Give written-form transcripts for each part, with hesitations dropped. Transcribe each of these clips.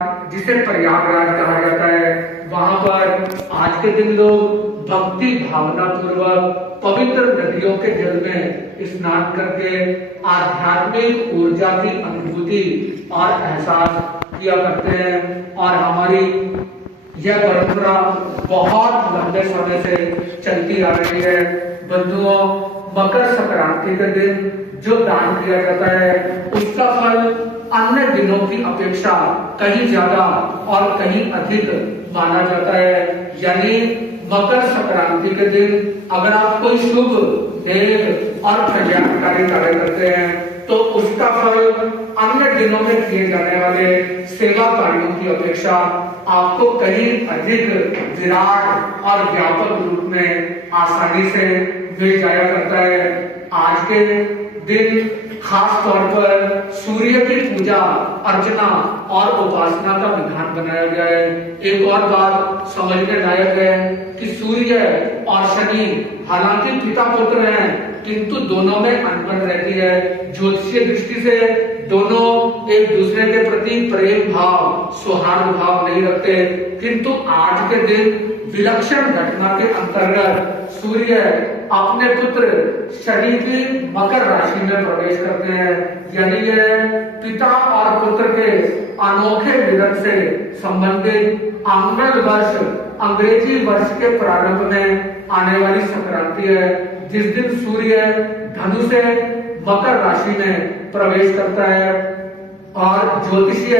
जिसे प्रयागराज कहा जाता है, वहां पर आज के दिन लोग भक्ति भावना पूर्वक पवित्र नदियों के जल में स्नान करके आध्यात्मिक ऊर्जा की अनुभूति और एहसास किया करते हैं। और हमारी यह परंपरा बहुत लंबे समय से चलती आ रही है। बंधुओं, मकर संक्रांति के दिन जो दान किया जाता है उसका फल अन्य दिनों की अपेक्षा कहीं ज्यादा और कहीं अधिक माना जाता है। यानी मकर संक्रांति के दिन अगर आप कोई शुभ नेक और कल्याणकारी कार्य करते हैं तो उसका फल अन्य दिनों में किए जाने वाले सेवा कार्यों की अपेक्षा आपको कहीं अधिक विराट और व्यापक रूप में आसानी से मिल जाया करता है। आज के दिन खास तौर पर सूर्य की पूजा अर्चना और उपासना का विधान बनाया गया है। एक और बात समझने लायक है कि सूर्य और शनि हालांकि पिता पुत्र हैं, किंतु दोनों में अनबन रहती है। ज्योतिषीय दृष्टि से दोनों एक दूसरे के प्रति प्रेम भाव सौहार्द भाव नहीं रखते, किंतु आज के दिन विलक्षण घटना के अंतर्गत सूर्य अपने पुत्र शनि की मकर राशि में प्रवेश करते हैं। यानी यह पिता और पुत्र के अनोखे मिलन से संबंधित आंग्ल वर्ष अंग्रेजी वर्ष के प्रारंभ में आने वाली संक्रांति है, जिस दिन सूर्य धनु से मकर राशि में प्रवेश करता है। और ज्योतिषीय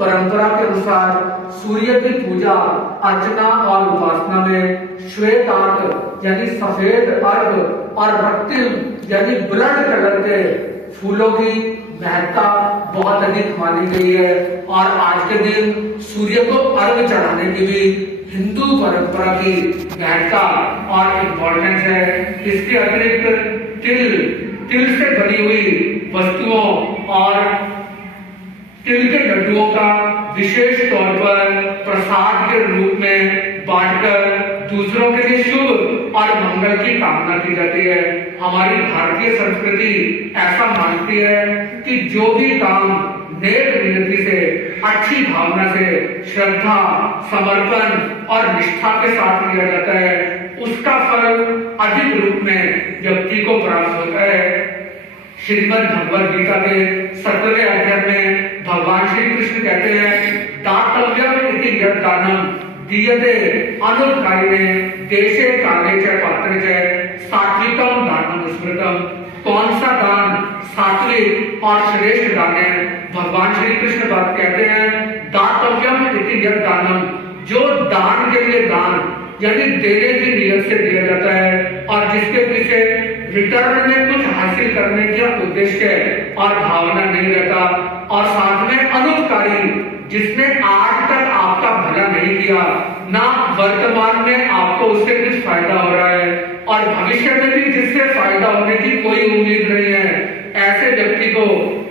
परंपरा के अनुसार सूर्य की पूजा अर्चना और उपासना में श्वेत अर्घ यानी सफेद अर्घ और रक्तिम यानी ब्लड कलर के फूलों की महत्ता बहुत अधिक मानी गई है। और आज के दिन सूर्य को अर्घ चढ़ाने की भी हिंदू परंपरा की महत्ता और इम्पोर्टेंस है। इसके अतिरिक्त तिल से बनी हुई वस्तुओं और तिल के लड्डुओं का विशेष तौर पर प्रसाद के रूप में बांटकर दूसरों के लिए शुभ और मंगल की कामना की जाती है। हमारी भारतीय संस्कृति ऐसा मानती है कि जो भी काम नेक नियति से अच्छी भावना से श्रद्धा समर्पण और निष्ठा के साथ किया जाता है उसका फल अधिक रूप में व्यक्ति को प्राप्त होता है। श्रीमद् भगवद गीता के 17वें अध्याय में भगवान श्री कृष्ण कहते हैं, दातव्यम इति यत् दानम दीयते अनुत्कारिणे देशे काले च पात्रे च सात्विकम दानम स्मृतम। कौन सा दान सात्विक और श्रेष्ठ दान है? भगवान श्री कृष्ण बात कहते हैं, दातव्यम इति यत् दानम, जो दान के लिए दान यानी देने की नियत से दिया जाता है और जिसके पीछे रिटर्न में कुछ हासिल करने का उद्देश्य और भावना नहीं रहता, और साथ में अनुपकारी जिसने आज तक आपका भला नहीं किया, ना वर्तमान में आपको उससे कुछ फायदा हो रहा है और भविष्य में भी जिससे फायदा होने की कोई उम्मीद नहीं है, ऐसे व्यक्ति को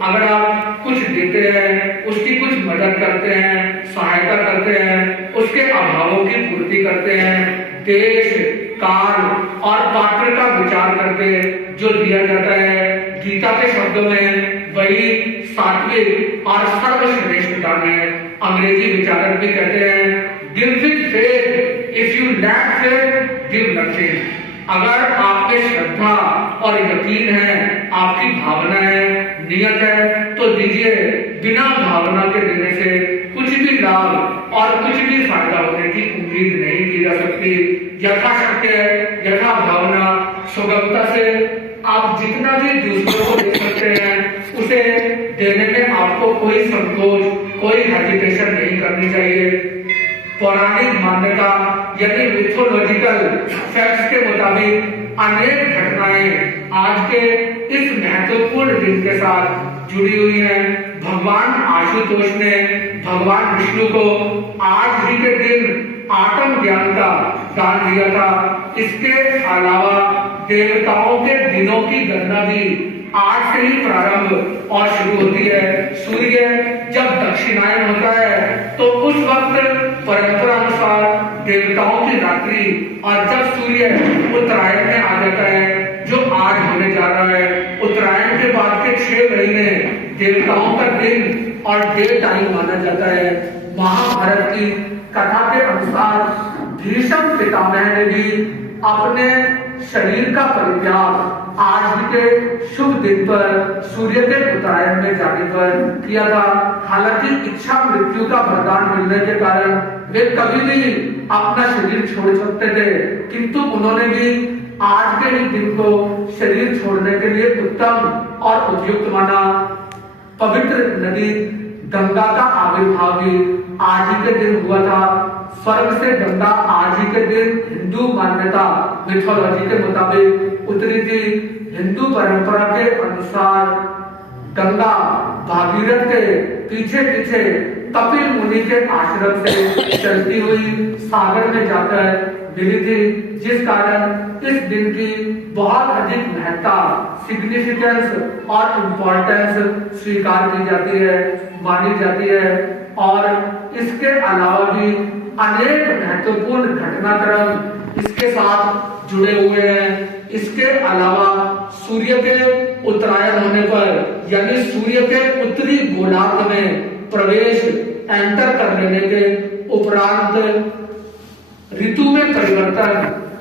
अगर आप कुछ देते हैं, उसकी कुछ मदद करते हैं, सहायता करते हैं, उसके अभावों की पूर्ति करते हैं, देश काल और पात्र का विचार करके जो दिया जाता है, गीता के शब्दों में वही सात्विक और सर्वश्रेष्ठ दान है। अंग्रेजी विचारक भी कहते हैं, give with faith, if you lack faith give nothing. अगर आप में श्रद्धा और यकीन है, आपकी भावना है, नियत है, तो दीजिए। बिना भावना के देने से कुछ भी लाभ और कुछ भी फायदा होने की उम्मीद नहीं की जा सकती। यथाशक्ति है, यथा भावना सुगमता से आप जितना भी दूसरों को दे सकते हैं उसे देने में आपको कोई संकोच कोई हेजिटेशन नहीं करनी चाहिए। पौराणिक मान्यता यानी मिथोलॉजिकल फैक्ट्स के मुताबिक अनेक घटनाएं आज के इस महत्वपूर्ण दिन के साथ जुड़ी हुई हैं। भगवान आशुतोष ने भगवान विष्णु को आज ही के दिन आत्म ज्ञान का दान दिया था। इसके अलावा देवताओं के दिनों की गणना भी आज से ही प्रारंभ और शुरू होती है। सूर्य जब दक्षिणायन होता है तो उस वक्त परंपरा अनुसार देवताओं की रात्रि, और जब सूर्य उत्तरायण में आ जाता है जो आज होने जा रहा है, उत्तरायण के बाद के 6 महीने देवताओं का दिन और डे टाइम माना जाता है। महाभारत की कथा के अनुसार भीष्म पितामह ने भी अपने शरीर का परित्याग आज के शुभ दिन पर सूर्य के उत्तरायण में जाने पर किया था। हालांकि इच्छा मृत्यु का वरदान मिलने के कारण वे कभी भी अपना शरीर छोड़ सकते थे, किंतु उन्होंने भी आज के ही दिन को शरीर छोड़ने के लिए उत्तम और उपयुक्त माना। पवित्र नदी गंगा का आविर्भाव भी आज ही के दिन हुआ था। स्वर्ग से गंगा आज ही के दिन हिंदू मान्यता मिथोलॉजी के मुताबिक उतरी थी। हिंदू परंपरा के अनुसार गंगा भागीरथ के पीछे पीछे कपिल मुनि के आश्रम से चलती हुई सागर में जाकर मिली थी, जिस कारण इस दिन की बहुत अधिक महत्ता, सिग्निफिकेंस और इम्पोर्टेंस स्वीकार की जाती है, मानी जाती है। और इसके अलावा भी अनेक महत्वपूर्ण घटनाक्रम इसके साथ जुड़े हुए हैं। इसके अलावा सूर्य के उत्तरायण होने पर यानी सूर्य के उत्तरी गोलार्ध में प्रवेश एंटर कर लेने के उपरांत ऋतु में परिवर्तन,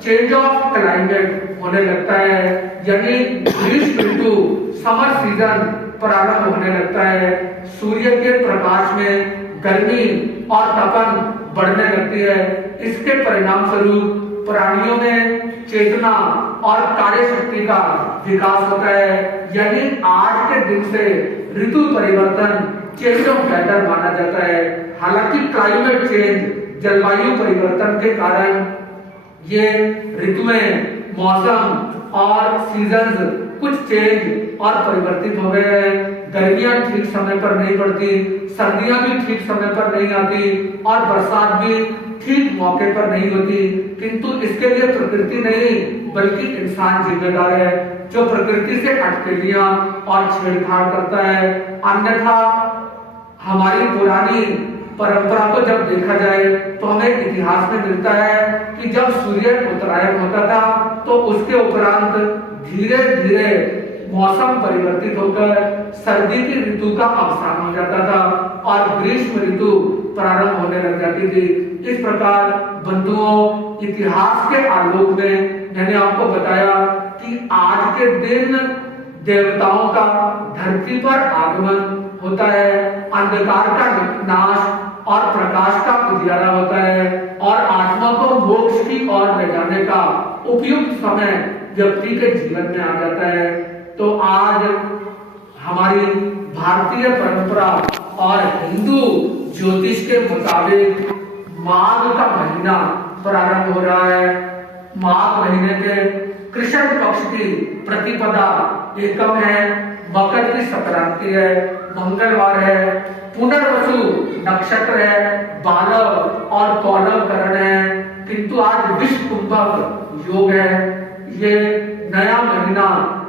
चेंज ऑफ क्लाइमेट होने लगता है, यानी ग्रीष्म ऋतु, समर सीजन प्रारंभ होने लगता है। सूर्य के प्रकाश में गर्मी और तपन बढ़ने लगती है। इसके परिणाम स्वरूप प्राणियों में चेतना और कार्य शक्ति का विकास होता है, यानी आज के दिन से ऋतु परिवर्तन, चेंज ऑफ वेदर माना जाता है। हालांकि क्लाइमेट चेंज, जलवायु परिवर्तन के कारण ये ऋतुएं, मौसम और सीजन्स कुछ चेंज और परिवर्तित हो गए हैं। गर्मियां ठीक समय पर नहीं पड़ती, सर्दियां भी ठीक समय पर नहीं आती और बरसात भी ठीक मौके पर नहीं होती, किंतु इसके लिए प्रकृति नहीं बल्कि इंसान जिम्मेदार है, जो प्रकृति से अटकलियां और छेड़छाड़ करता है। अन्यथा हमारी पुरानी परंपरा को जब देखा जाए तो हमें इतिहास में मिलता है कि जब सूर्य उत्तरायण होता था तो उसके उपरांत धीरे धीरे मौसम परिवर्तित होकर सर्दी की ऋतु का अवसान हो जाता था और ग्रीष्म ऋतु प्रारंभ होने लग जाती थी। इस प्रकार बंधुओं, इतिहास के आलोक में मैंने आपको बताया कि आज के दिन देवताओं का धरती पर आगमन होता है, अंधकार का नाश और प्रकाश का उजियारा होता है और आत्मा को मोक्ष की ओर ले जाने का उपयुक्त समय व्यक्ति के जीवन में आ जाता है। तो आज हमारी भारतीय परंपरा और हिंदू ज्योतिष के मुताबिक माघ का महीना प्रारंभ हो रहा है। माघ महीने के कृष्ण पक्ष की प्रतिपदा एकम है, मकर की संक्रांति है, मंगलवार है, पुनर्वसु नक्षत्र है, बालव और कौलव करण है, किंतु आज विश्व कुंभक योग है। ये नया महीना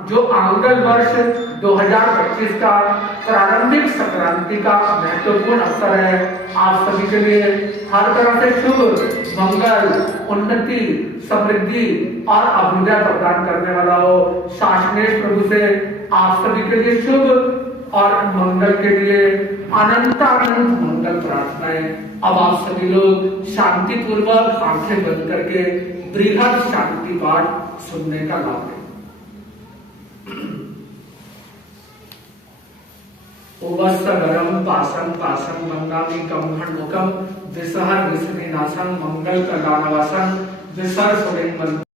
जो आंगल वर्ष 2025 का प्रारंभिक संक्रांति का महत्वपूर्ण अवसर है, आप सभी के लिए हर तरह से शुभ, मंगल, उन्नति, समृद्धि और अभ्युदय प्रदान करने वाला हो। शासनेश प्रभु से आप सभी के लिए शुभ और मंगल के लिए अनंत अनंत मंगल प्रार्थनाएं। अब आप सभी लोग शांति पूर्वक आंखें बंद करके बृहद शांति पाठ सुनने का लाभ लें। उपस्थगरम पासं पासं मंदामि कमखंड मुखम विसहर विसनिनाशं मंगल कलानवासं विसर सुरेंद्र